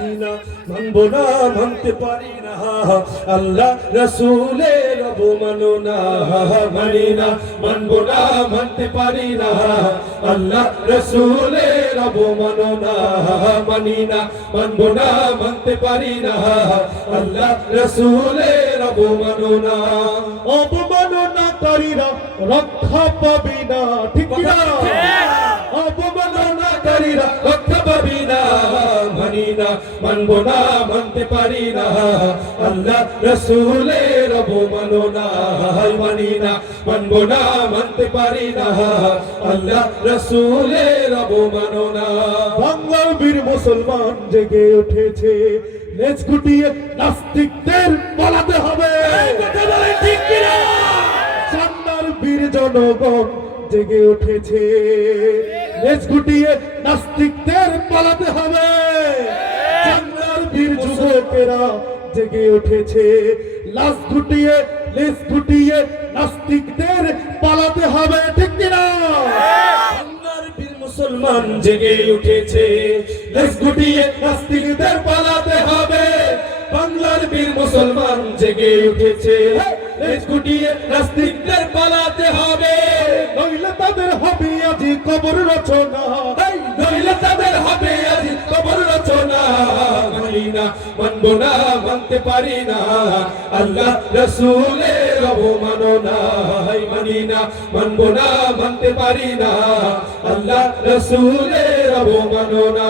মানি না মানবো না মানতে পারি না। আল্লাহ রসুলের অবমানো না মানি না মানবো না মানতে পারি না। আল্লাহ রসুলের অবমানো না মানি না মানবো না মানতে পারি না। আল্লাহ রসুলের অবমানো না অবমাননাকারীরা রক্ষা পাবি না ঠিক না অবমাননাকারীরা রক্ষা পাবি না। মানি না মানবো না মানতে পারি না। আল্লাহ রসুলের অবমাননা মানি না মানবো না মানতে পারি না। আল্লাহ রসুলের অবমাননা বাংলার বীর মুসলমান জেগে উঠেছে লেজ গুটিয়ে নাস্তিকদের পালাতে হবে। কথা বলে ঠিক কিনা? সান্নার বীর জনগণ জেগে উঠেছে লেজ গুটিয়ে নাস্তিকদের পালাতে হবে। যুবকেরা জেগে উঠেছে। লাশ গুটিয়ে লেজ গুটিয়ে নাস্তিকদের পালাতে হবে, ঠিক কিনা? মুসলমান জেগে উঠেছে। লেজ গুটিয়ে নাস্তিকদের পালাতে হবে। বাংলার বীর মুসলমান জেগে উঠেছে। লেজ গুটিয়ে নাস্তিকদের পালাতে হবে। নইলে তাদের হবে আজি কবর রচনা। না মানবো না, মানতে পারি না আল্লাহ রসুলের অবমাননা, হাই মানি না মানবো না, মানতে পারি না আল্লাহ রসুলের অবমাননা।